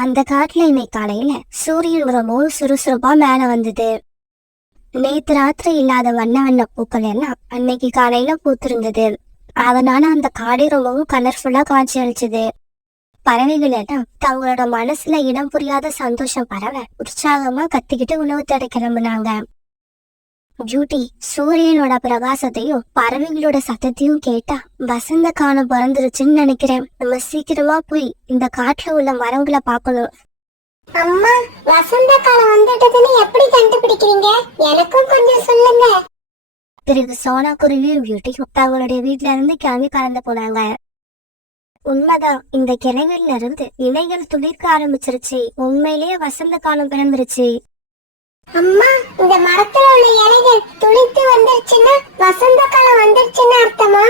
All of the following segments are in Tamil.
அந்த காட்டுல இன்னைக்கு காலையில சூரியன் ரொம்பவும் சுறுசுறுப்பா மேல வந்தது. நேத்து ராத்திரி இல்லாத வண்ண வண்ண பூக்கள் எல்லாம் அன்னைக்கு காலையில பூத்திருந்தது. அதனால அந்த காடே ரொம்பவும் கலர்ஃபுல்லா காட்சி அளிச்சது. பறவைகள் எல்லாம் தங்களோட மனசுல இடம் புரியாத சந்தோஷம் பரவ உற்சாகமா கத்திக்கிட்டு உணவு தேட கிளம்புனாங்க. பியூட்டி சூரியனோட பிரகாசத்தையும் பறவைகளோட சத்தத்தையும் கேட்டா வசந்த காலம் பிறந்துருச்சுன்னு நினைக்கிறேன். நம்ம சீக்கிரமா போய் இந்த காட்டுல உள்ள மரங்களை பார்க்கணும். அம்மா, வசந்த காலம் வந்துட்டதுன்னு எப்படி கண்டுபிடிக்கிறீங்க? எனக்கும் கொஞ்சம் சொல்லுங்க. பிறகு சோனா குருவியும் பியூட்டியும் தங்களுடைய வீட்டுல இருந்து கிளம்பி பறந்து போனாங்க. உண்மைதான், இந்த கிளைகள்ல இருந்து இலைகள் துளிர்க்க ஆரம்பிச்சிருச்சு. உண்மையிலேயே வசந்த காலம் பிறந்துருச்சு. அம்மா, இந்த மரத்துல உள்ள இலைகள் துளிர்த்து வந்துருச்சுன்னா வசந்த காலம் வந்துருச்சுன்னு அர்த்தமா?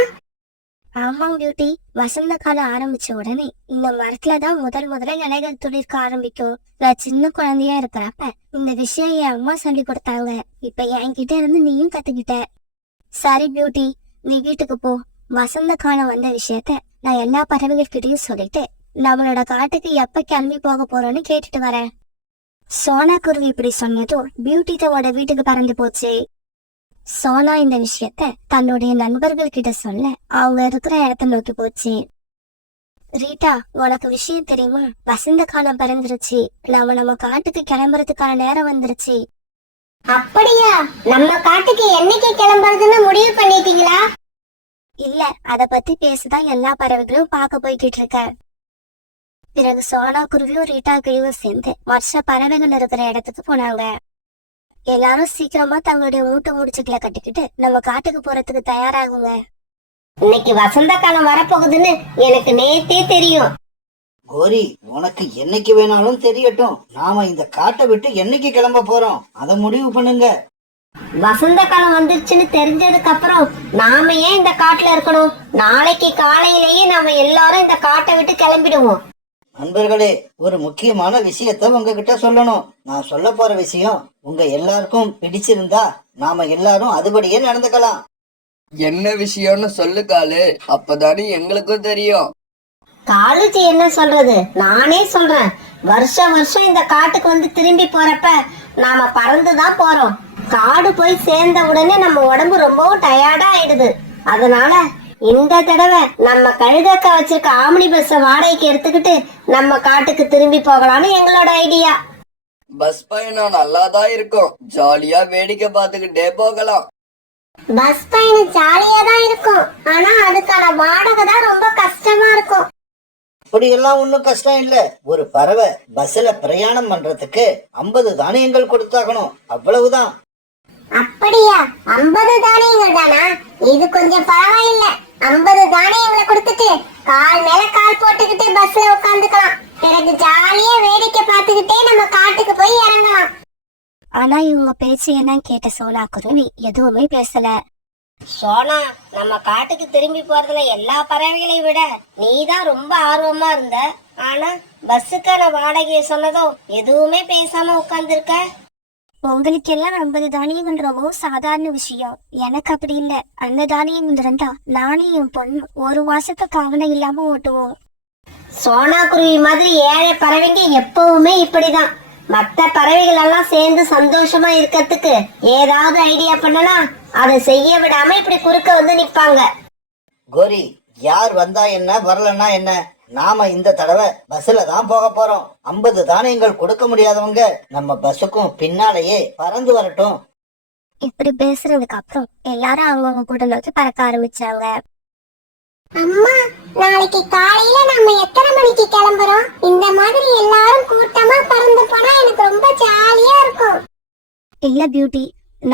ஆமாம் பியூட்டி, வசந்த காலம் ஆரம்பிச்ச உடனே இந்த மரத்துலதான் முதல்ல இலைகள் துளிர்க்க ஆரம்பிக்கும். நான் சின்ன குழந்தையா இருக்கிறப்ப இந்த விஷயம் என் அம்மா சொல்லி கொடுத்தாங்க. இப்ப என்கிட்ட இருந்து நீயும் கத்துக்கிட்ட. சரி பியூட்டி, நீ வீட்டுக்கு போ. வசந்த காலம் வந்த விஷயத்த நான் எல்லா பறவைகள்கிட்டயும் சொல்லிட்டு நம்மளோட காட்டுக்கு எப்ப கிளம்பி போக போறோம்னு கேட்டுட்டு வரேன். சோனா குருவி இப்படி சொன்னதும் பியூட்டி தன்னோட வீட்டுக்கு பறந்து போச்சு. சோனா இந்த விஷயத்த தன்னுடைய நண்பர்கள் கிட்ட சொல்ல அவங்க இருக்கிற இடத்த நோக்கி போச்சு. ரீட்டா, உனக்கு விஷயம் தெரியுமா? வசந்த காலம் பிறந்துருச்சு. நம்ம காட்டுக்கு கிளம்புறதுக்கான நேரம் வந்துருச்சு. அப்படியா? நம்ம காட்டுக்கு என்னைக்கு கிளம்புறதுன்னு முடிவு பண்ணிட்டீங்களா? இல்ல, அத பத்தி பேசதான் எல்லா பறவைகளும் பார்க்க போய்கிட்டு இருக்க. பிறகு சோனா குருவியும் ரீட்டா கிழியும் சேர்ந்து மற்ற பறவைகள் இருக்கிற இடத்துக்கு போனாங்க. எல்லாரும் சீக்கிரமா தங்களுடைய மூட்டை முடிச்சுக்களை கட்டிக்கிட்டு நம்ம காட்டுக்கு போறதுக்கு தயாராகுங்க. இன்னைக்கு வசந்த காலம் வரப்போகுதுன்னு எனக்கு நேத்தே தெரியும். கோரி, உனக்கு என்னைக்கு வேணாலும் தெரியட்டும். நாம இந்த காட்டை விட்டு என்னைக்கு கிளம்ப போறோம் அத முடிவு பண்ணுங்க. வசந்த காலம் வந்துருச்சுன்னு தெரிஞ்சதுக்கு அப்புறம் நாம ஏன் இந்த காட்டுல இருக்கணும்? நாளைக்கு காலையிலேயே நாம எல்லாரும் இந்த காட்டை விட்டு கிளம்பிடுவோம். நண்பர்களே, ஒரு முக்கியமான விஷயத்த உங்ககிட்ட சொல்லணும். நான் சொல்ல போற விஷயம் உங்க எல்லாருக்கும் பிடிச்சிருந்தா நாம எல்லாரும் அதுபடியே நடந்துக்கலாம். என்ன விஷயம்னு சொல்லு காலு, அப்பதானே எங்களுக்கும் தெரியும். காலேஜ் என்ன சொல்றது, நானே சொல்றேன். வருஷம் இந்த காட்டுக்கு வந்து திரும்பி போறப்ப நாம பறந்துதான் போறோம். காடு போய் சேர்ந்த உடனே நம்ம உடம்பு ரொம்பவும் டயர்டா ஆயிடுது. அதனால இந்த தடவை நம்ம கழுதக்க வச்சிருக்க ஆம்னி பஸ் வாடகைக்கு எடுத்துக்கிட்டு நம்ம காட்டுக்கு திரும்பி போகலாம்னு எங்களோட ஐடியா. பஸ் பயணம் நல்லாதான் இருக்கும். ஜாலியா வேடிக்கை பார்த்துக்கிட்டே போகலாம். பஸ் பயணம் ஜாலியா தான் இருக்கும். ஆனா அதுக்கான வாடகை தான் ரொம்ப கஷ்டமா இருக்கும். அப்படியெல்லாம் ஒன்னும் கஷ்டம் இல்ல. ஒரு பறவை பஸ்ல பிரயாணம் பண்றதுக்கு 50 தானியங்கள் கொடுத்தாகணும், அவ்வளவுதான். அப்படியா? 50 தானியங்கள் தானா? இது கொஞ்சம் பரவாயில்ல. 50 தானியங்களை கொடுத்துட்டு கால் மேல கால் போட்டுக்கிட்டு பஸ்ல உட்காந்துக்கலாம். பிறகு ஜாலியா வேடிக்கை பார்த்துக்கிட்டே நம்ம காட்டுக்கு போய் இறங்கலாம். ஆனா இவங்க பேச்சு எல்லாம் கேட்ட சோனா குருவி எதுவுமே பேசல. சோனா, நம்ம காட்டுக்கு திரும்பி போறதுல எல்லா பறவைகளையும் விட நீதான் ரொம்ப ஆர்வமா இருந்த. ஆனா பஸ்ஸுக்கான வாடகையை சொன்னதும் எதுவுமே பேசாம உட்கார்ந்துருக்க. உங்களுக்கு எல்லாம் 50 தானியங்கள் ரொம்பவும் சாதாரண விஷயம். எனக்கு அப்படி இல்ல. அந்த தானியங்கள் இருந்தா நானும் என் பொண்ணு ஒரு மாசத்துக்கு கவலை இல்லாம ஓட்டுவோம். சோனா குருவி மாதிரி ஏழை பறவைங்க எப்பவுமே இப்படிதான். மற்ற பறவைகள் எல்லாம் சேர்ந்து சந்தோஷமா இருக்கிறதுக்கு ஏதாவது ஐடியா பண்ணனா அதை செய்ய விடாம இப்படி குறுக்க வந்து நிப்பாங்க. கோரி, யார் வந்தா என்ன, வரலன்னா என்ன, நாம இந்த தடவை பஸ்ல தான் போக போறோம். 50 தானியங்கள் கொடுக்க முடியாதவங்க நம்ம பஸ்ஸுக்கும் பின்னாலேயே பறந்து வரட்டும். இப்படி பேசுறதுக்கு அப்புறம் எல்லாரும் அவங்கவுங்க கூட நோக்கி பறக்க ஆரம்பிச்சாங்க. அம்மா, நாளைக்கு காலையில நம்ம எத்தனை மணிக்கு கிளம்புறோம்? இந்த மாதிரி எல்லாரும் கூட்டமா பறந்து போனா எனக்கு ரொம்ப ஜாலியா இருக்கும். இல்ல பியூட்டி,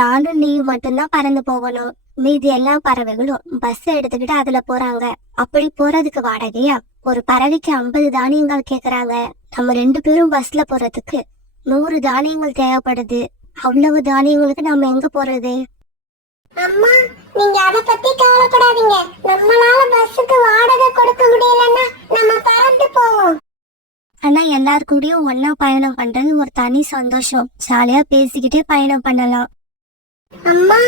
நானும் நீ மட்டும்தான் பறந்து போகணும். மீதி எல்லா பறவைகளும் பஸ் எடுத்துக்கிட்டு அதுல போறாங்க. அப்படி போறதுக்கு வாடகையா ஒரு பறவைக்கு 50 தானியங்கள் கேக்குறாங்க. நம்ம 2 பேரும் பஸ்ல போறதுக்கு 100 தானியங்கள் தேவைப்படுது. அவ்வளவு தானியங்களுக்கு நம்ம எங்க போறது? அம்மா, நீங்க அத பத்தி கவலைப்படாதீங்க. நம்மளால பஸ்ஸுக்கு வாடகை கொடுக்க முடியலன்னா நம்ம பறந்து போவோம். ஆனா எல்லார் கூடயும் ஒன்னா பயணம் பண்றது ஒரு தனி சந்தோஷம். ஜாலியா பேசிக்கிட்டே பயணம் பண்ணலாம். அம்மா,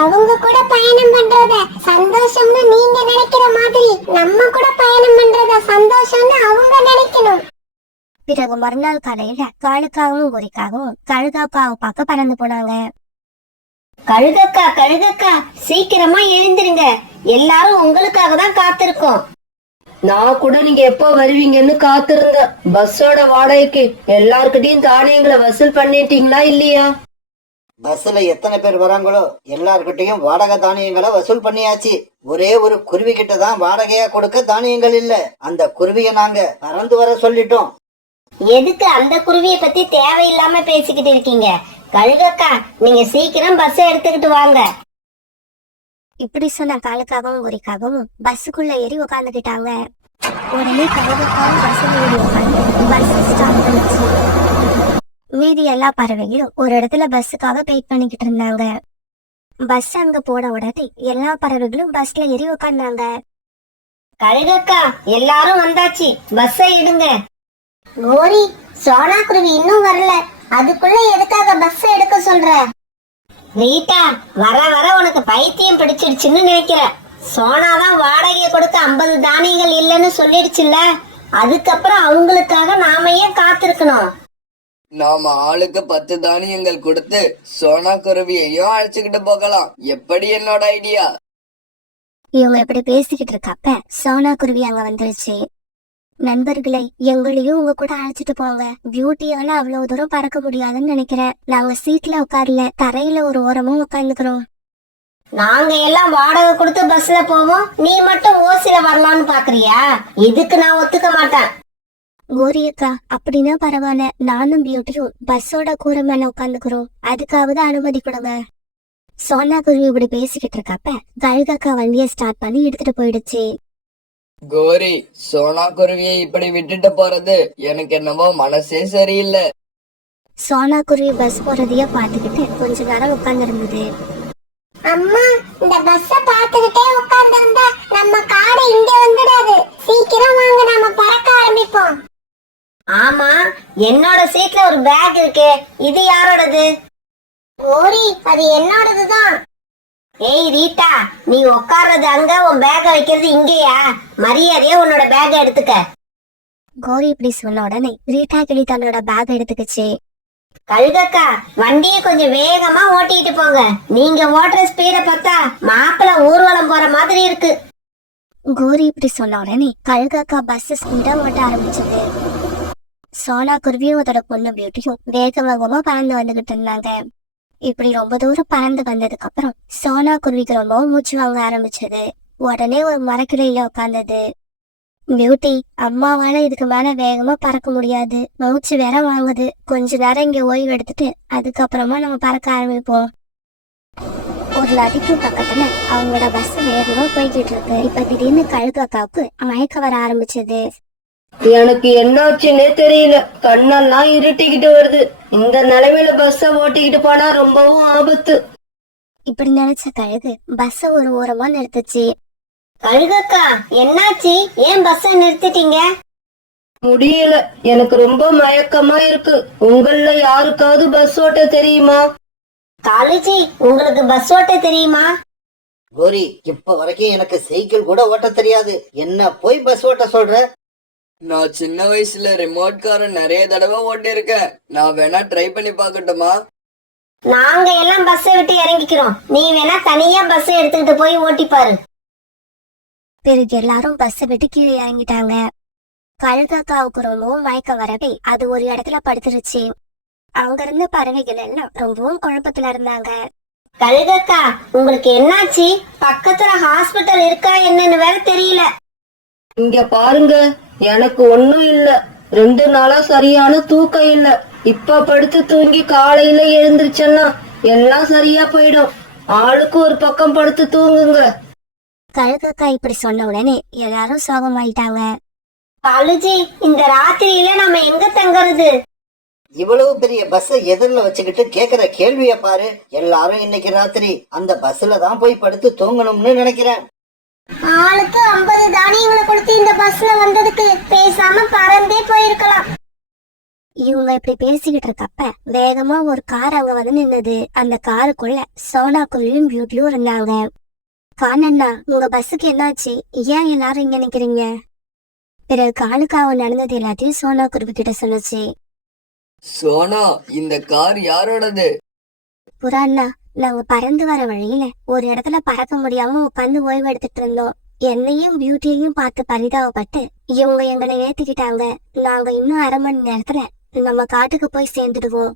அவங்க கூட பயணம் பண்றத சந்தோஷம்னு நீங்க நினைக்கிற மாதிரி நம்ம கூட பயணம் பண்றத சந்தோஷம்னு அவங்க நினைக்கணும். பிறகு மறுநாள் காலையில காலுக்காகவும் கோரிக்காகவும் கழுகாக்காவை பார்க்க பறந்து போனாங்க. கழுகக்கா கழுகக்கா சீக்கிரமா எழுந்திருங்க, எல்லாரும் உங்களுக்காக தான் காத்திருக்கோம். நான் கூட நீங்க எப்போ வருவீங்கன்னு காத்திருந்தேன். பஸ்ஸோட வாடகைக்கு எல்லார்கிட்டயும் தானியங்களை வசூல் பண்ணிட்டீங்களா இல்லையா? பஸ்ல எத்தனை பேர் வராங்களோ எல்லார்கிட்டயும் வாடகை தானியங்களை வசூல் பண்ணியாச்சு. ஒரே ஒரு குருவி கிட்ட தான் வாடகையா கொடுக்க தானியங்கள் இல்ல. அந்த குருவியை நாங்க பறந்து வர சொல்லிட்டோம். எதுக்கு அந்த குருவியை பத்தி தேவையில்லாம பேசிக்கிட்டு இருக்கீங்க? கழுகக்கா நீங்க சீக்கிரம் பஸ் எடுத்துக்கிட்டு வாங்க. இப்படி சொன்ன காலுக்காகவும் கோரிக்காகவும் பஸ்ஸுக்குள்ள ஏறி உட்காந்துக்கிட்டாங்க. உடனே கழுகாக்காவும் பஸ்ஸில் ஏறி உட்காந்து பஸ் ஸ்டார்ட் பண்ணிச்சு. மீதி எல்லா பறவைகளும் ஒரு இடத்துல பஸ்ஸுக்காக வெயிட் பண்ணிக்கிட்டு இருந்தாங்க. பஸ் அங்க போன உடனே எல்லா பறவைகளும் பஸ்ல ஏறி உட்கார்ந்தாங்க. கழுகக்கா எல்லாரும் வந்தாச்சு, பஸ்ஸை எடுங்க. கோரி, சோனா குருவி இன்னும் வரல, அதுக்குள்ள எதுக்காக பஸ் எடுக்க சொல்ற? ரீட்டா, வர வர உனக்கு பைத்தியம் பிடிச்சிடுச்சுன்னு நினைக்கிற. சோனாதான் வாடகையை கொடுக்க 50 தானியங்கள் இல்லைன்னு சொல்லிடுச்சுல்ல, அதுக்கப்புறம் அவங்களுக்காக நாம ஏன் காத்திருக்கணும்? நாம ஆளுக்கு 10 தானியங்கள் கொடுத்து சோனா குருவியையும் அழைச்சுக்கிட்டு போகலாம். எப்படி என்னோட ஐடியா? இவங்க இப்படி பேசிக்கிட்டு இருக்கப்ப சோனா குருவி அங்க வந்துருச்சு. நண்பர்களை, எங்களையும் உங்க கூட அழைச்சிட்டு போங்க. பியூட்டியால அவ்வளவு தூரம் பறக்க முடியாதுன்னு நினைக்கிறேன். நாங்க சீட்ல உட்காரல, தரையில ஒரு ஓரமும் உட்கார்ந்துக்கிறோம். நாங்க எல்லாம் வாடகை கொடுத்து பஸ்ல போவோம், நீ மட்டும் ஓசில வரலாம்னு பாக்குறியா? இதுக்கு நான் ஒத்துக்க மாட்டேன். கோரியக்கா, அப்படின்னா பரவாயில்ல, நானும் பியூட்டியும் பஸ்ஸோட கூரை மேல உட்காந்துக்கிறோம், அதுக்காவது அனுமதி கொடுங்க. சோனா குருவி இப்படி பேசிக்கிட்டு இருக்கப்ப கழுகக்கா வண்டியை ஸ்டார்ட் பண்ணி எடுத்துட்டு போயிடுச்சு. கோரி, சோனா குருவியை இப்படி விட்டுட்டு போறது எனக்கு என்னவோ மனசே சரியில்லை. சோனா குருவி பஸ் போறதைய பாத்துக்கிட்டு கொஞ்ச நேரம் உட்கார்ந்து இருந்தது. அம்மா, இந்த பஸ்ஸ பாத்துக்கிட்டே உட்கார்ந்து இருந்தா நம்ம காடு இங்க வந்துடாது. சீக்கிரம் வாங்க, நாம பறக்க ஆரம்பிப்போம். ஆமா, என்னோட சீட்ல ஒரு பேக் இருக்கு, இது யாரோடது? ஓரி, அது என்னோடதுதான். ஏய் ரீட்டா, நீ உட்கார்றது அங்க, உன் பேக்க வைக்கிறது இங்கயா? மரியாதையா உன்னோட பேக்க எடுத்துக்க. கோரி இப்படி சொன்ன உடனே ரீட்டா கிளி தன்னோட பேக் எடுத்துக்கிச்சு. கழுகக்கா, வண்டியை கொஞ்சம் வேகமா ஓட்டிட்டு போங்க. நீங்க ஓட்டுற ஸ்பீட பார்த்தா மாப்பிள்ள ஊர்வலம் போற மாதிரி இருக்கு. கோரி இப்படி சொன்ன உடனே கழுகாக்கா பஸ் ஸ்பீடா ஓட்ட ஆரம்பிச்சது. சோனா குருவியும் அதோட பொண்ணு பியூட்டியும் வேக வேகமா பறந்து வந்துகிட்டு இருந்தாங்க. இப்படி ரொம்ப தூரம் பறந்து வந்ததுக்கு அப்புறம் சோனா குருவிக்கு ரொம்ப மூச்சு வாங்க ஆரம்பிச்சது. உடனே ஒரு மரக்கிளையில உட்கார்ந்தது. பியூட்டி, அம்மாவால இதுக்கு மேல வேகமா பறக்க முடியாது, மூச்சு வேற வாங்குது, கொஞ்ச நேரம் இங்க ஓய்வு எடுத்துட்டு அதுக்கப்புறமா நம்ம பறக்க ஆரம்பிப்போம். ஒரு நதிக்கு பக்கத்துல அவங்களோட பஸ் வேகமா போய்கிட்டு இருக்கு. இப்ப திடீர்னு கழுகாக்காவுக்கு மயக்க வர ஆரம்பிச்சது. எனக்கு என்னாச்சுன்னே தெரியல, கண்ணெல்லாம் இருட்டிக்கிட்டு வருது. இந்த நிலைமையில பஸ்ஸ ஓட்டிக்கிட்டு போனா ரொம்பவும் ஆபத்து. இப்படி நினைச்ச கழுகு பஸ்ஸ ஒரு ஓரமா நிறுத்துச்சு. கழுகக்கா, என்னாச்சு? ஏன் பஸ்ஸ நிறுத்திட்டீங்க? முடியல, எனக்கு ரொம்ப மயக்கமா இருக்கு. உங்கள யாருக்காவது பஸ் ஓட்ட தெரியுமா? காலுஜி, உங்களுக்கு பஸ் ஓட்ட தெரியுமா? கோரி, இப்ப வரைக்கும் எனக்கு சைக்கிள் கூட ஓட்ட தெரியாது, என்ன போய் பஸ் ஓட்ட சொல்ற? நான் சின்ன வயசுல ரிமோட் காரை நிறைய தடவை ஓட்டிருக்கேன். நான் வேணா ட்ரை பண்ணி பார்க்கட்டுமா? நாங்க எல்லாம் பஸ்ஸை விட்டு இறங்கிக்கிறோம், நீ வேணா தனியா பஸ் எடுத்துக்கிட்டு போய் ஓட்டிப்பாரு. பிறகு எல்லாரும் பஸ் விட்டு கீழே இறங்கிட்டாங்க. கழுகாக்காவுக்கு ரொம்பவும் மயக்க வரவே அது ஒரு இடத்துல படுத்துருச்சு. அங்க இருந்த பறவைகள் எல்லாம் ரொம்பவும் குழப்பத்துல இருந்தாங்க. கழுகக்கா, உங்களுக்கு என்னாச்சு? பக்கத்துல ஹாஸ்பிட்டல் இருக்கா என்னன்னு வேற தெரியல. இங்க பாருங்க, எனக்கு ஒண்ணும் இல்ல. 2 நாளா சரியான தூக்கம் இல்ல. இப்ப படுத்து தூங்கி காலையில எழுந்திருச்சேன்னா எல்லாம் சரியா போயிடும். ஆளுக்கு ஒரு பக்கம் படுத்து தூங்குங்க. கழுகாக்கா இப்படி சொன்ன உடனே எல்லாரும் சோகமாயிட்டாங்க. காலுஜி, இந்த ராத்திரியில நம்ம எங்க தங்குறது? இவ்வளவு பெரிய பஸ்ஸ எதிரில வச்சுக்கிட்டு கேக்குற கேள்விய பாரு. எல்லாரும் இன்னைக்கு ராத்திரி அந்த பஸ்ல தான் போய் படுத்து தூங்கணும்னு நினைக்கிறேன். ஆளுக்கு 50 தானியங்களை கொடுத்து இந்த பஸ்ல வந்ததுக்கு பேசாம பறந்தே போயிருக்கலாம். இவங்க இப்படி பேசிக்கிட்டு இருக்கப்ப வேகமா ஒரு கார் அங்க வந்து நின்னது. அந்த காருக்குள்ள சோனா குருவியும் பியூட்டியும் இருந்தாங்க. காணண்ணா, உங்க பஸ்ஸுக்கு என்னாச்சு? ஏன் எல்லாரும் இங்க நிக்கிறீங்க? பிறகு காலுக்காக நடந்தது எல்லாத்தையும் சோனா குருவி கிட்ட சொல்லுச்சு. சோனா, இந்த கார் யாரோடது? புறா அண்ணா, நாங்க பறந்து வர வழியில ஒரு இடத்துல பறக்க முடியாம உட்காந்து ஓய்வு எடுத்துட்டு இருந்தோம். என்னையும் பியூட்டியையும் பார்த்து பரிதாபப்பட்டு இவங்க எங்களை ஏத்திக்கிட்டாங்க. நாங்க இன்னும் 1/2 மணி நேரத்துல நம்ம காட்டுக்கு போய் சேர்ந்துடுவோம்.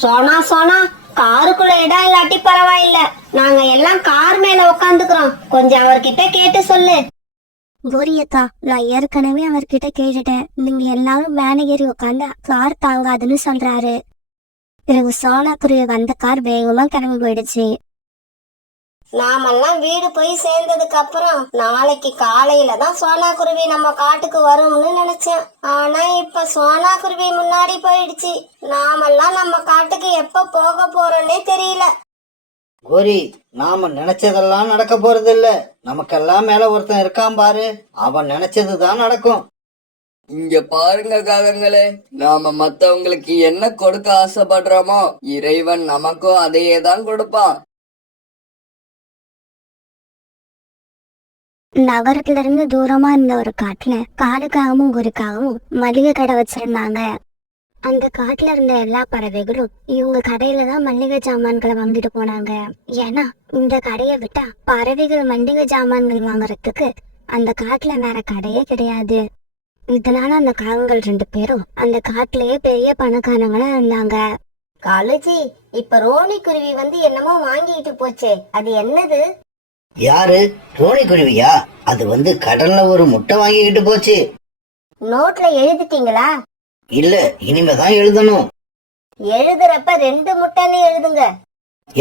சோனா சோனா, காருக்குள்ள இடம் இல்லாட்டி பரவாயில்ல, நாங்க எல்லாம் கார் மேல உட்காந்துக்கிறோம், கொஞ்சம் அவர்கிட்ட கேட்டு சொல்லு. கோரியக்கா, நான் ஏற்கனவே அவர்கிட்ட கேட்டுட்டேன். நீங்க எல்லாரும் மேலே ஏறி உட்காந்தா கார் தாங்காதுன்னு சொல்றாரு. பிறகு சோனா குருவி வந்த கார் வேகமா கிளம்பி போயிடுச்சு. நாமெல்லாம் வீடு போய் சேர்ந்ததுக்கு அப்புறம் நாளைக்கு காலையில தான் சோனா குருவி நம்ம காட்டுக்கு வரும்னு நினைச்சேன். ஆனா இப்ப சோனா குருவி முன்னாடி போயிடுச்சு. நாமெல்லாம் நம்ம காட்டுக்கு எப்ப போக போறோன்னே தெரியல. கோரி, நாம நினைச்சதெல்லாம் நடக்க போறது இல்ல. நமக்கெல்லாம் மேல ஒருத்தன் இருக்கான் பாரு, அவன் நினைச்சதுதான் நடக்கும். இங்க பாருங்க காகங்களே, நாம மத்தவங்களுக்கு என்ன கொடுக்க ஆசைப்படுறோமோ இறைவன் நமக்கும் அதையே தான் கொடுப்பான். நகரத்துல இருந்து தூரமா இருந்த ஒரு காட்டுல காலுக்காகவும் குருக்காகவும் மளிகை கடை வச்சிருந்தாங்க. அந்த காட்டுல இருந்த எல்லா பறவைகளும் இவங்க கடையில தான் மளிகை ஜாமான்களை வாங்கிட்டு போனாங்க. ஏன்னா இந்த கடையை விட்டா பறவைகள் மளிகை ஜாமான்கள் வாங்குறதுக்கு அந்த காட்டுல வேற கடையே கிடையாது. இதனால அந்த காகங்கள் 2 பேரும் அந்த காட்டுலயே பெரிய பணக்காரங்களா இருந்தாங்க. காலுஜி, இப்ப ரோனி குருவி வந்து என்னமோ வாங்கிட்டு போச்சே, அது என்னது? யாரு? ரோனி குருவியா? அது வந்து கடல்ல ஒரு முட்டை வாங்கிக்கிட்டு போச்சு. நோட்ல எழுதிட்டீங்களா? இல்ல, இனிமேதான் எழுதணும். எழுதுறப்ப 2 முட்டைன்னு எழுதுங்க.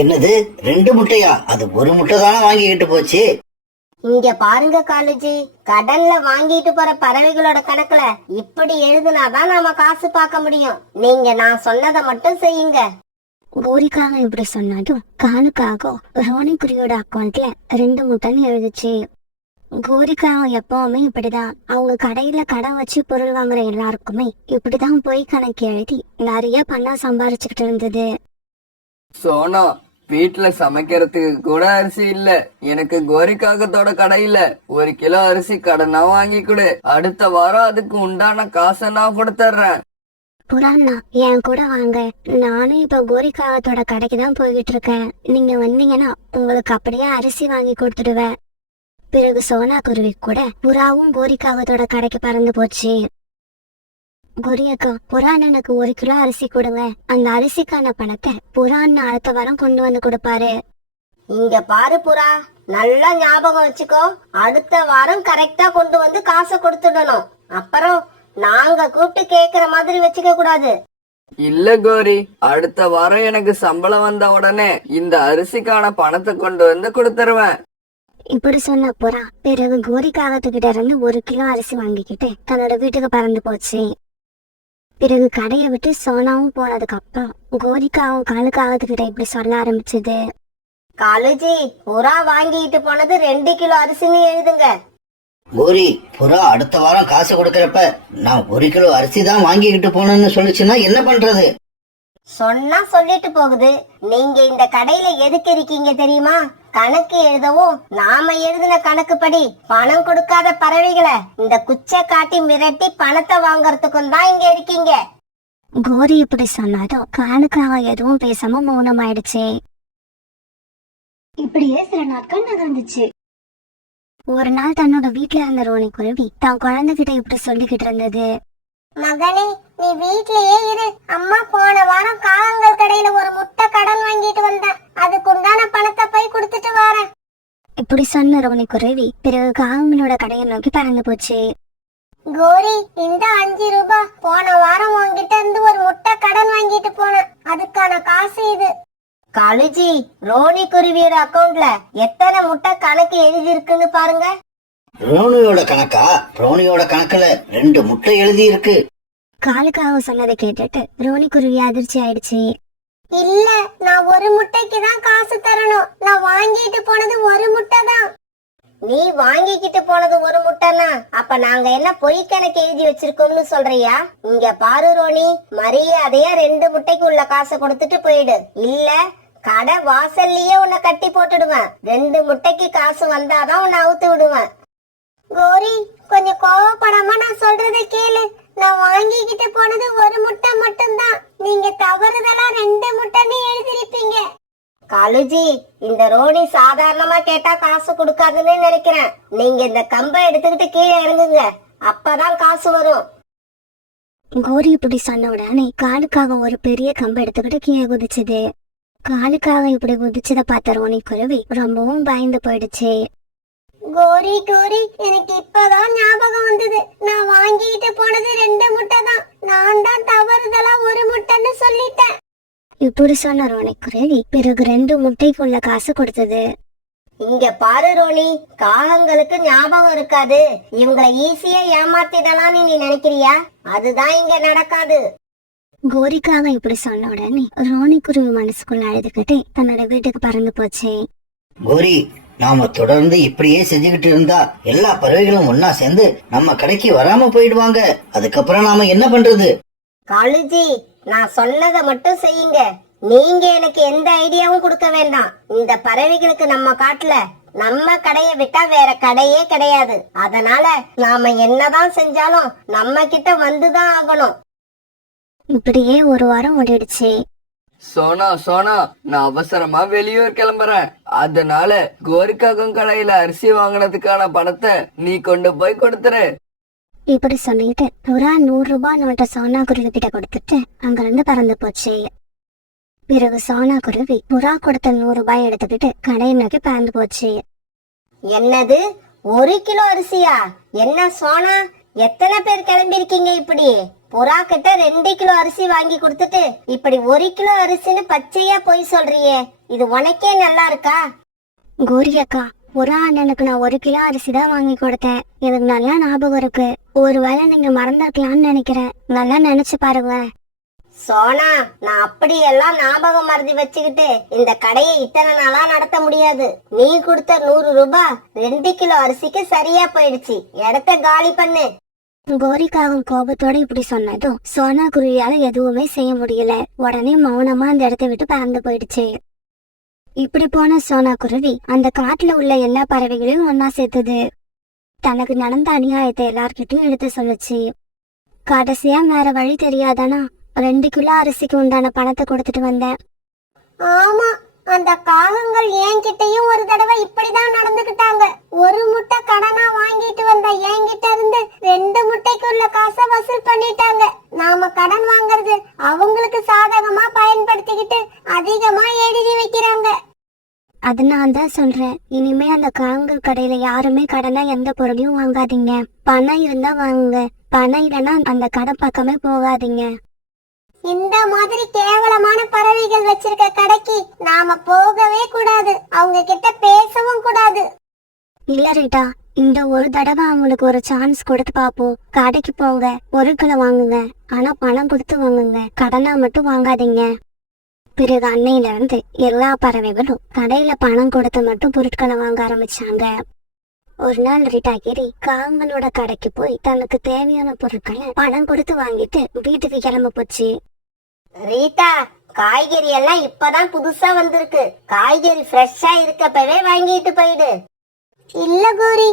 என்னது 2 முட்டையா? அது ஒரு முட்டை தானே வாங்கிக்கிட்டு போச்சு. இங்க பாருங்க காலுஜி, கடல்ல வாங்கிட்டு போற பறவைகளோட கணக்குல இப்படி எழுதுனாதான் நாம காசு பார்க்க முடியும். நீங்க நான் சொன்னதை மட்டும் செய்யுங்க. கோரிக்காக இப்படி சொன்னதும் காலுக்காக ரோனி குருவியோட அக்கௌண்ட்ல 2 முட்டைன்னு எழுதுச்சு. கோரிக்காக எப்பவுமே இப்படிதான். அவங்க கடையில கடை வச்சு பொருள் வாங்குற எல்லாருக்குமே இப்படிதான் போய் கணக்கு எழுதி நிறைய பணம் சம்பாரிச்சுக்கிட்டு இருந்தது. சோனா, வீட்டுல சமைக்கிறதுக்கு கூட அரிசி இல்ல. எனக்கு கோரிக்காகத்தோட கடையில 1 கிலோ அரிசி கடனா வாங்கி கொடு. அடுத்த வாரம் அதுக்கு உண்டான காசை நான் கொடுத்துறேன். புறாண்ணா, என் கூட வாங்க. நானும் இப்ப கோரிக்காகத்தோட கடைக்கு தான் போய்கிட்டு இருக்கேன். நீங்க வந்தீங்கன்னா உங்களுக்கு அப்படியே அரிசி வாங்கி கொடுத்துடுவேன். பிறகு சோனா குருவி கூட புறாவும் கோரிக்காகத்தோட கடைக்கு பறந்து போச்சு. கோரியக்கா, புறாண்ணனுக்கு 1 கிலோ அரிசி கொடுங்க. அந்த அரிசிக்கான பணத்தை புறாண்ணா அடுத்த வாரம் கொண்டு வந்து கொடுப்பாரு. இங்க பாரு புறா, நல்லா ஞாபகம் வச்சுக்கோ, அடுத்த வாரம் கரெக்டா கொண்டு வந்து காசை கொடுத்துடணும். அப்புறம் நாங்க கூப்பிட்டு கேக்குற மாதிரி வச்சுக்க கூடாது. இல்ல கோரி, அடுத்த வாரம் எனக்கு சம்பளம் வந்த உடனே இந்த அரிசிக்கான பணத்தை கொண்டு வந்து கொடுத்துருவேன். இப்படி சொன்ன புறா பிறகு கோரிக்காகத்துக்கிட்ட இருந்து 1 கிலோ அரிசி வாங்கிக்கிட்டு தன்னோட வீட்டுக்கு பறந்து போச்சு. பிறகு கடையை விட்டு சோனாவும் போனதுக்கு அப்புறம் கோரிக்காவும் காலுக்காகத்துக்கிட்ட இப்படி சொல்ல ஆரம்பிச்சது. காலுஜி, புறா வாங்கிட்டு போனது 2 கிலோ அரிசின்னு எழுதுங்க. கோரி, புறா அடுத்த வாரம் காசு கொடுக்கறப்ப நான் 1 கிலோ அரிசி தான் வாங்கிக்கிட்டு போனேன்னு சொல்லிச்சுன்னா என்ன பண்றது? சொன்னா சொல்லிட்டு போகுது. நீங்க இந்த கடையில எதுக்கு இருக்கீங்க தெரியுமா? கணக்கு எழுதவும் நாம எழுதின கணக்குப்படி பணம் கொடுக்காத பறவைகளை இந்த குச்சை காட்டி மிரட்டி பணத்தை வாங்கறதுக்கும் தான் இங்க இருக்கீங்க. கோரி இப்படி சொன்னதும் காலுக்காக எதுவும் பேசாம மௌனமாயிடுச்சு. இப்படியே சில நாட்கள் நகர்ந்துச்சு. ஒரு நாள் தன்னோட வீட்டுல இருந்த ரோனி குருவி தான் குழந்தைகிட்ட இப்படி சொல்லிக்கிட்டு இருந்தது. மகனே, நீ வீட்லயே இரு. அம்மா போன வாரம் காகங்கள் கடையில ஒரு முட்டை கடன் வாங்கிட்டு வந்தேன். அதுக்குண்டான பணத்தை போய் கொடுத்துட்டு வரேன். இப்படி சொன்ன ரோனி குருவி பிறகு காகங்களோட கடையை நோக்கி பறந்து போச்சு. கோரி, இந்த 5 ரூபாய் போன வாரம் உன்கிட்ட இருந்து ஒரு முட்டை கடன் வாங்கிட்டு போனேன், அதுக்கான காசு இது. காலுஜி, ரோனி குருவியோட அக்கவுண்ட்ல எத்தனை முட்டை கணக்கு எழுதி இருக்குன்னு பாருங்க. ரோனியோட கணக்கா? ரோனியோட கணக்குல 2 முட்டை எழுதி இருக்கு. காலுக்காக சொன்னதை கேட்டுட்டு ரோனி குருவி அதிர்ச்சி ஆயிடுச்சு. இல்ல, நான் 1 முட்டைக்கு தான் காசு தரணும். நான் வாங்கிட்டு போனது 1 முட்டை தான். நீ வாங்கிக்கிட்டு போனது 1 முட்டைனா அப்ப நாங்க என்ன பொய் கணக்கு எழுதி வச்சிருக்கோம்னு சொல்றியா? இங்க பாரு ரோனி, மரியாதையா 2 முட்டைக்கு உள்ள காசை கொடுத்துட்டு போயிடு. இல்ல கடை வாசல்லயே உன்னை கட்டி போட்டுடுவேன். 2 முட்டைக்கு காசு வந்தாதான் உன்னை அவுத்து விடுவேன். கோரி, கொஞ்சம் கோவப்படாம நான் சொல்றத கேளு. நான் வாங்கிக்கிட்டு போனது ஒரு முட்டை மட்டும்தான். நீங்க தவறுதலா 2 முட்டைன்னு எழுதிருப்பீங்க. காலுஜி, இந்த ரோனி சாதாரணமா கேட்டா காசு கொடுக்காதுன்னு நினைக்கிறேன். நீங்க இந்த கம்பை எடுத்துக்கிட்டு கீழே இறங்குங்க, அப்பதான் காசு வரும். கோரி இப்படி சொன்ன உடனே காலுக்காக ஒரு பெரிய கம்பை எடுத்துக்கிட்டு கீழே குதிச்சுது. காலுக்காக இப்படி குதிச்சதை பார்த்த ரோனி குருவி ரொம்பவும் பயந்து போயிடுச்சு. கோரி கோரி, எனக்கு இப்பதான் ஞாபகம் வந்தது. நான் வாங்கிட்டு போனது 2 முட்டை தான். நான் தான் தவறுதலா ஒரு முட்டைன்னு சொல்லிட்டேன். இப்படி சொன்ன ரோனி குருவி பிறகு 2 முட்டைக்குள்ள காசு கொடுத்தது. இங்க பாரு ரோனி, காகங்களுக்கு ஞாபகம் இருக்காது. இவங்களை ஈஸியா ஏமாத்திடலாம்னு நீ நினைக்கிறியா? அதுதான் இங்க நடக்காது. கோரிக்காக இப்படி சொன்ன உடனே ரோனி குருவி மனசுக்குள்ள அழுதுகிட்டே தன்னோட வீட்டுக்கு பறந்து போச்சு. கோரி, நாம தொடர்ந்து இப்படியே செஞ்சுக்கிட்டு இருந்தா எல்லா பறவைகளும் ஒன்னா சேர்ந்து நம்ம கடைக்கு வராம போயிடுவாங்க. அதுக்கப்புறம் நாம என்ன பண்றது? காலுஜி, நான் சொன்னதை மட்டும் செய்யுங்க. நீங்க எனக்கு எந்த ஐடியாவும் கொடுக்க வேண்டாம். இந்த பறவைகளுக்கு நம்ம காட்டுல நம்ம கடையை விட்டா வேற கடையே கிடையாது. அதனால நாம என்னதான் செஞ்சாலும் நம்ம கிட்ட வந்துதான் ஆகணும். இப்படியே ஒரு வாரம் ஓடிடுச்சு. சோனா சோனா, நான் அவசரமா வெளியூர் கிளம்புறேன். அதனால கோரிக்காகம் கடையில அரிசி வாங்கினதுக்கான பணத்தை நீ கொண்டு போய் கொடுத்துரு. இப்படி சொல்லிட்டு புறா 100 ரூபாய் நோட்டை சோனா குருவி கிட்ட கொடுத்துட்டு அங்கிருந்து பறந்து போச்சு. பிறகு சோனா குருவி புறா கொடுத்த 100 ரூபாய் எடுத்துக்கிட்டு கடையை நோக்கி பறந்து போச்சு. என்னது, 1 கிலோ அரிசியா? என்ன சோனா, எத்தனை பேர் கிளம்பிருக்கீங்க? இப்படி புறா கிட்ட 2 கிலோ அரிசி வாங்கி கொடுத்துட்டு இப்படி 1 கிலோ அரிசின்னு பச்சையா போய் சொல்றியே, இது உனக்கே நல்லா இருக்கா? கோரி அக்கா, புறா அண்ணனுக்கு நான் 1 கிலோ அரிசி தான் வாங்கி கொடுத்தேன். எனக்கு நல்லா ஞாபகம் இருக்கு. ஒருவேளை நீங்க மறந்துருக்கலாம்னு நினைக்கிறேன். நல்லா நினைச்சு பாருங்க. சோனா, நான் அப்படியெல்லாம் ஞாபகம் மறதி வச்சுக்கிட்டு இந்த கடையை இத்தனை நாளா நடத்த முடியாது. நீ கொடுத்த 100 ரூபாய் 2 கிலோ அரிசிக்கு சரியா போயிடுச்சு. இடத்த காலி பண்ணு. கோரிக்காகவும் கோபத்தோட இப்படி சொன்னதும் சோனா குருவியால எதுவுமே செய்ய முடியல. உடனே மௌனமா அந்த இடத்தை விட்டு பறந்து போயிடுச்சு. இப்படி போன சோனா குருவி அந்த காட்டுல உள்ள எல்லா பறவைகளையும் ஒன்னா சேர்த்தது. தனக்கு நடந்த அநியாயத்தை எல்லார்கிட்டையும் எடுத்து சொல்லுச்சு. கடைசியா வேற வழி தெரியாதானா 2 கிலோ அரிசிக்கு உண்டான பணத்தை கொடுத்துட்டு வந்தேன். ஆமா, அந்த காகங்கள் என்கிட்டயும் ஒரு தடவை இப்படிதான் நடந்துகிட்டாங்க. 1 முட்டை கடனா வாங்கிட்டு வந்த என்கிட்ட இருந்து 2 முட்டைக்குள்ள காசை வசூல் பண்ணிட்டாங்க. நாம கடன் வாங்குறது அவங்களுக்கு சாதகமா பயன்படுத்திக்கிட்டு அதிகமா எழுதி வைக்கிறாங்க. அதனால தான் சொல்றேன், இனிமே அந்த காங்கல் கடையில யாருமே கடனா எந்த பொருளையும் வாங்காதீங்க. பணம் இருந்தா வாங்குங்க, பணம் இல்லைன்னா அந்த கடை பக்கமே போகாதீங்க. இந்த மாதிரி கேவலமான பறவைகள் வச்சிருக்க கடைக்கு நாம போகவே கூடாது. அவங்க கிட்ட பேசவும் கூடாது. இல்ல ரீட்டா, இந்த ஒரு தடவை அவங்களுக்கு ஒரு சான்ஸ் கொடுத்து பாப்போம். கடைக்கு போங்க, பொருட்களை வாங்குங்க, ஆனா பணம் கொடுத்து வாங்குங்க, கடனா மட்டும் வாங்காதீங்க. பிறகு அன்னையில இருந்து எல்லா பறவைகளும் கடையில பணம் கொடுத்து மட்டும் பொருட்களை வாங்க ஆரம்பிச்சாங்க. ஒரு நாள் ரீட்டா கிரி காங்களோட கடைக்கு போய் தனக்கு தேவையான பொருட்களை பணம் கொடுத்து வாங்கிட்டு வீட்டுக்கு கிளம்ப போச்சு. ரீட்டா, காய்கறி எல்லாம் இப்பதான் புதுசா வந்திருக்கு. காய்கறி ஃப்ரெஷ்ஷா இருக்கப்பவே வாங்கிட்டு போயிடு. இல்ல கோரி,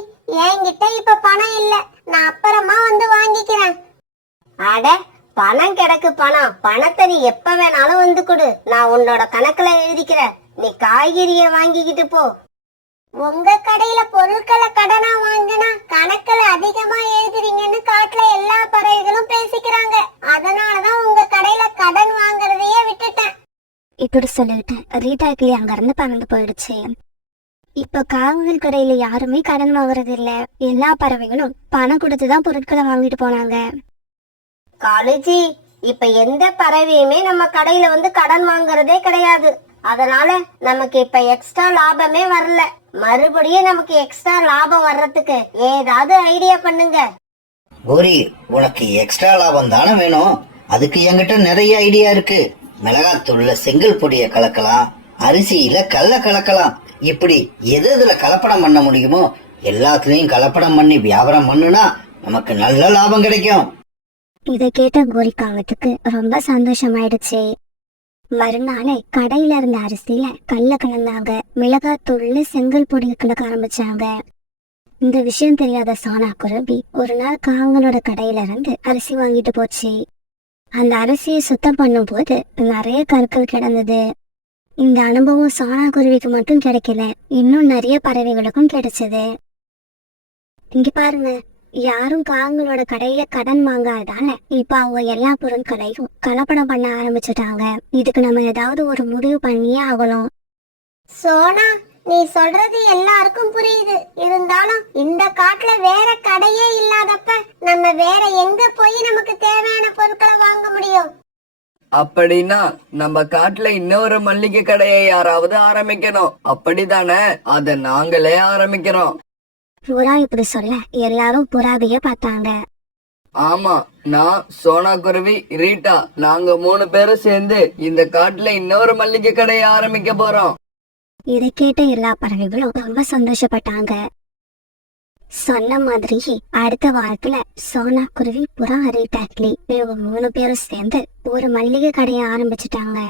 என்கிட்ட இப்ப பணம் இல்ல. நான் அப்புறமா வந்து வாங்கிக்கிறேன். அட, பணம் கிடக்கு பணம். பணத்தை நீ எப்ப வேணாலும் வந்து கொடு. நான் உன்னோட கணக்குல எழுதிக்கிறேன். நீ காய்கறிய வாங்கிக்கிட்டு போ. உங்க கடையில பொருட்களை கடனா வாங்கினா கணக்குல அதிகமா எழுதுறீங்கன்னு காட்டுல எல்லா பறவைகளும் பேசிக்கிறாங்க. அதனாலதான் உங்க கடையில கடன் வாங்குறதையே விட்டுட்டேன். இப்படி சொல்லிட்டு ரீட்டா கிளி அங்க இருந்து பறந்து போயிடுச்சு. இப்ப காவல் கடையில யாருமே கடன் வாங்குறது இல்ல. எல்லா பறவைகளும் பணம் கொடுத்துதான் பொருட்களை வாங்கிட்டு போனாங்க. காலேஜி, இப்ப எந்த பறவையுமே நம்ம கடையில வந்து கடன் வாங்குறதே கிடையாது. அதனால நமக்கு இப்ப எக்ஸ்ட்ரா லாபமே வரல. மறுபடியும் நமக்கு எக்ஸ்ட்ரா லாபம் வர்றதுக்கு ஏதாவது ஐடியா பண்ணுங்க. கோரி, உனக்கு எக்ஸ்ட்ரா லாபம் தானே வேணும். அதுக்கு என்கிட்ட நிறைய ஐடியா இருக்கு. மிளகாத்தூள்ல செங்கல் பொடியை கலக்கலாம், அரிசியில கல்ல கலக்கலாம். இப்படி எதுல கலப்படம் பண்ண முடியுமோ எல்லாத்துலயும் கலப்படம் பண்ணி வியாபாரம் பண்ணுனா நமக்கு நல்ல லாபம் கிடைக்கும். இதை கேட்ட கோரிக்காகத்துக்கு ரொம்ப சந்தோஷமாயிடுச்சு. மறுநாளே கடையில இருந்த அரிசியில கல்ல கலந்தாங்க, மிளகாத்தூள்ல செங்கல் பொடியை கலக்க ஆரம்பிச்சாங்க. இந்த விஷயம் தெரியாத சோனா குருவி ஒரு நாள் காங்களோட கடையில இருந்து அரிசி வாங்கிட்டு போச்சு. அந்த அரிசியை சுத்தம் பண்ணும் போது நிறைய கற்கள் கிடந்தது. இந்த அனுபவம் சோனா குருவிக்கு மட்டும் கிடைக்கல, இன்னும் நிறைய பறவைகளுக்கும் கிடைச்சது. இங்க பாருங்க, யாரும் காங்களோட கடையில கடன் வாங்காததால இப்ப அவங்க எல்லா பொருட்களையும் கலப்படம் பண்ண ஆரம்பிச்சுட்டாங்க. இதுக்கு நம்ம ஏதாவது ஒரு முடிவு பண்ணியே ஆகணும். சோனா, நீ சொல்றது எல்லாருக்கும் புரியுது. இருந்தாலும் இந்த காட்டுல வேற கடையே இல்லாதப்ப நம்ம வேற எங்க போய் நமக்கு தேவையான பொருட்களை வாங்க முடியும்? அப்படின்னா நம்ம காட்டுல இன்னொரு மல்லிகை கடையை யாராவது ஆரம்பிக்கணும், அப்படிதானே? அத நாங்களே ஆரம்பிக்கிறோம். புறா இப்படி சொல்ல எல்லாரும் புறாவைய பார்த்தாங்க. ஆமா, நான், சோனா குருவி, ரீட்டா, நாங்க 3 பேரும் சேர்ந்து இந்த காட்டுல இன்னொரு மல்லிகை கடையை ஆரம்பிக்க போறோம். இதை கேட்ட எல்லா பறவைகளும் ரொம்ப சந்தோஷப்பட்டாங்க. சொன்ன மாதிரி அடுத்த வாரத்துல சோனா குருவி, புறா, ரீட்டாக்லி இவங்க 3 பேரும் சேர்ந்து ஒரு மல்லிகை கடையை ஆரம்பிச்சுட்டாங்க.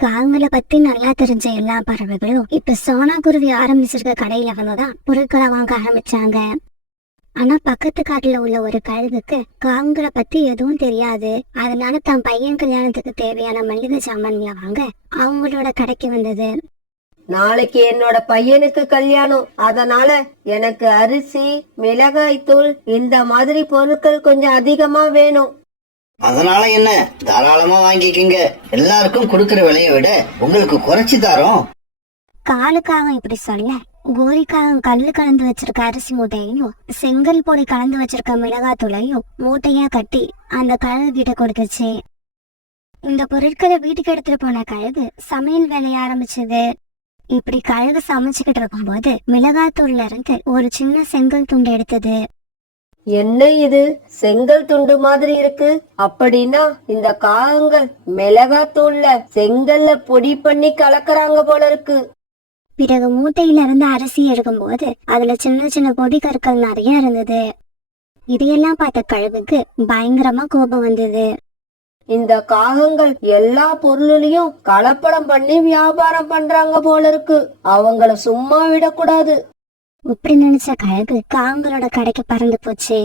காங்களை பத்தி நல்லா தெரிஞ்ச எல்லா பறவைகளும் இப்ப சோனா குருவி ஆரம்பிச்சிருக்க கடையில வந்துதான் பொருட்களை வாங்க ஆரம்பிச்சாங்க. ஆனா பக்கத்து காட்டுல உள்ள ஒரு கழுகுக்கு காங்களை பத்தி எதுவும் தெரியாது. அதனால தன் பையன் கல்யாணத்துக்கு தேவையான மல்லிகை சாமான்களை வாங்க அவங்களோட கடைக்கு வந்தது. நாளைக்கு என்னோட பையனுக்கு கல்யாணம், அதனால எனக்கு அரிசி, மிளகாய் தூள் இந்த மாதிரி பொருட்கள் கொஞ்சம் அதிகமா வேணும். அதனால என்ன, தாராளமா வாங்கிக்கங்க. எல்லாருக்கும் கொடுக்கற விலையை விட உங்களுக்கு குறைச்சி தரோம். காலுக்காக இப்படி சொல்ல கோரிக்காக கல்லு கலந்து வச்சிருக்க அரிசி மூட்டையையும் செங்கல் பொடி கலந்து வச்சிருக்க மிளகாத்தூளையும் மூட்டையா கட்டி அந்த கழுகு கிட்ட கொடுத்துச்சு. இந்த பொருட்களை வீட்டுக்கு எடுத்துட்டு போன கழுகு சமையல் வேலைய ஆரம்பிச்சது. இப்படி கழுகு சமைச்சுக்கிட்டு இருக்கும் போது மிளகாத்தூள்ல இருந்து ஒரு சின்ன செங்கல் துண்டு எடுத்தது. என்ன இது, செங்கல் துண்டு மாதிரி இருக்கு? அப்படின்னா இந்த காகங்கள் மிளகாத்தூள்ல செங்கல்ல பொடி பண்ணி கலக்குறாங்க போல இருக்கு. பிறகு மூட்டையில இருந்து அரிசி எடுக்கும் போது அதுல சின்ன சின்ன பொடி கற்கள் நிறைய இருந்தது. இதையெல்லாம் பார்த்த கழுகுக்கு பயங்கரமா கோபம் வந்தது. இந்த காகங்கள் எல்லா பொருளையும் கலப்படம் பண்ணி வியாபாரம் பண்றாங்க போல இருக்கு. அவங்கள சும்மா விடக்கூடாது. இப்படி நினைச்ச கழுகு காங்களோட கடைக்கு பறந்து போச்சு.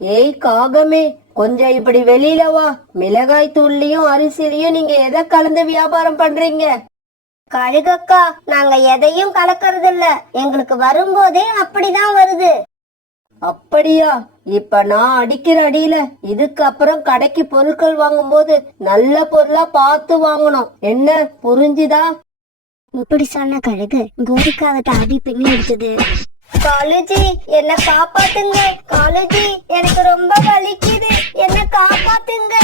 ஏய் காகமே, கொஞ்சம் இப்படி வெளியில வா. மிளகாய் தூள்லயும் அரிசிலையும் நீங்க எதை கலந்து வியாபாரம் பண்றீங்க? கழுகக்கா, நாங்க எதையும் கலக்கறது இல்ல. எங்களுக்கு வரும்போதே அப்படிதான் வருது. அப்படியா? இப்ப நான் அடிக்கிற அடியில இதுக்கு அப்புறம் கடைக்கு பொருட்கள் வாங்கும் போது நல்ல பொருளா பார்த்து வாங்கணும். என்ன புரிஞ்சுதா? இப்படி சொன்ன கழுகு கோரிக்காக தாடி பின்னி எடுத்தது. காலுஜி, என்ன காப்பாத்துங்க. காலுஜி, எனக்கு ரொம்ப வலிக்குது, என்ன காப்பாத்துங்க.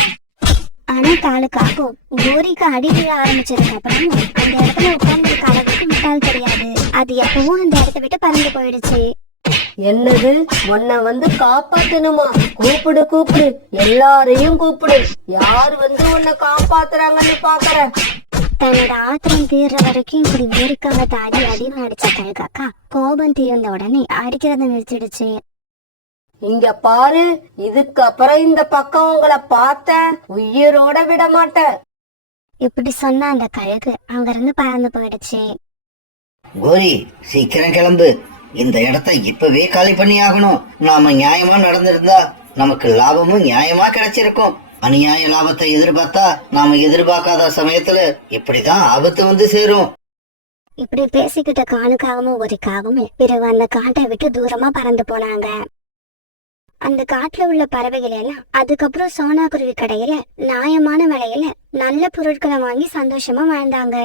ஆனா காலுக்காகும் கோரிக்கா அடி விழ ஆரம்பிச்சதுக்கு அப்புறம் அந்த இடத்துல உட்கார்ந்து கழுகுக்கு முட்டால் தெரியாது. அது எப்பவும் அந்த இடத்த விட்டு பறந்து போயிடுச்சு. என்னது, உன்னை வந்து காப்பாத்தணுமா? கூப்பிடு கூப்பிடு, எல்லாரையும் கூப்பிடு. யார் வந்து உன்னை காப்பாத்துறாங்கன்னு பாக்குறேன். தன்னோட ஆத்திரம் தீர்ற வரைக்கும் இப்படி கோரிக்காக தாடி அடிமை அடிச்ச கழுகாக்கா கோபம் தீர்ந்த உடனே அடிக்கிறத நிறுத்திடுச்சு. இங்க பாரு, இதுக்கு அப்புறம் இந்த பக்கம் உங்களை பார்த்த உயிரோட விட மாட்டேன். இப்படி சொன்ன அந்த கழுகு அங்கிருந்து பறந்து போயிடுச்சு. கோரி, சீக்கிரம் கிளம்பு. இந்த இடத்தை இப்பவே காலி பண்ணி ஆகணும். நாம நியாயமா நடந்திருந்தா நமக்கு லாபமும் நியாயமா கிடைச்சிருக்கும். அநியாய லாபத்தை எதிர்பார்த்தா நாம எதிர்பார்க்காத சமயத்துல இப்படிதான் ஆபத்து வந்து சேரும். இப்படி பேசிக்கிட்ட காலுக்காகவும் கோரிக்காகவும் பிறகு அந்த காட்டை விட்டு தூரமா பறந்து போனாங்க. அந்த காட்டுல உள்ள பறவைகள் எல்லாம் அதுக்கப்புறம் சோனா குருவி கடையில நியாயமான விலையில நல்ல பொருட்களை வாங்கி சந்தோஷமா வாழ்ந்தாங்க.